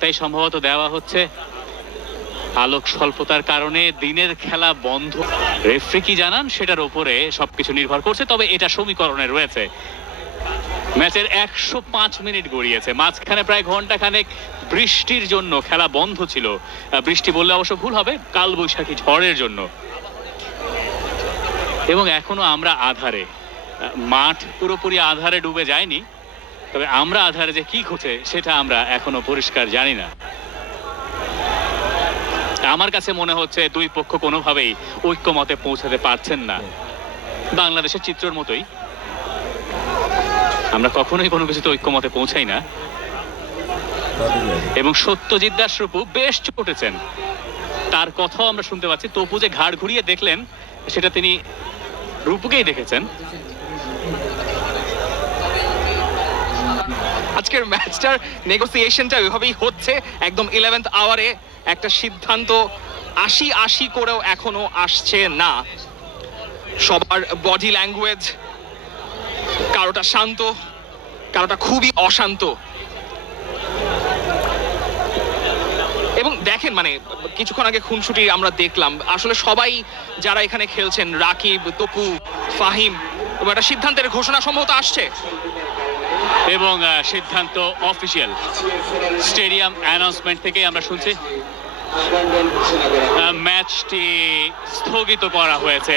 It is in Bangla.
তাই সম্ভবত দেওয়া হচ্ছে আলোক স্বল্পতার কারণে দিনের খেলা বন্ধ। রেফরি কি জানান? সেটার উপরে সবকিছু নির্ভর করছে, তবে এটা সমীকরণে রয়েছে। ম্যাচের একশো পাঁচ মিনিট গড়িয়েছে। মাঝখানে প্রায় ঘণ্টা খানেক বৃষ্টির জন্য খেলা বন্ধ ছিল। বৃষ্টি বললে অবশ্য ভুল হবে, কালবৈশাখী ঝড়ের জন্য। এবং এখনও আমরা আধারে। মাঠ পুরোপুরি আধারে ডুবে যায়নি। তবে আমরা আধারে যে কি ঘটে সেটা আমরা এখনও পরিষ্কার জানি না। আমার কাছে মনে হচ্ছে দুই পক্ষ কোনোভাবেই ঐক্যমতে পৌঁছাতে পারছেন না। বাংলাদেশের চিত্রের মতোই। আমরা কখনোই কোনো কিছুতে ঐক্যমতে পৌঁছাই না। এবং সত্যজিৎ দাস রূপু বেশ চটেছেন। তার কথাও আমরা শুনতে পাচ্ছি। তপু যে ঘাড় ঘুরিয়ে দেখলেন, সেটা তিনি রূপুকেই দেখেছেন। আজকের ম্যাচটার নেগোসিয়েশনটা ওইভাবেই হচ্ছে। একদম ইলেভেন্থ আওয়ারে একটা সিদ্ধান্ত আশি আশি করেও এখনও আসছে না। সবার বডি ল্যাঙ্গুয়েজ কারোটা শান্ত, কারোটা খুবই অশান্ত। এবং দেখেন মানে কিছুক্ষণ আগে খুনসুটি আমরা দেখলাম। আসলে সবাই যারা এখানে খেলছেন, রাকিব, তপু, ফাহিম এবং একটা সিদ্ধান্তের ঘোষণা সম্ভবত আসছে। এবং সিদ্ধান্ত অফিসিয়াল স্টেডিয়াম অ্যানাউন্সমেন্ট থেকেই আমরা শুনছি। ম্যাচটি স্থগিত করা হয়েছে।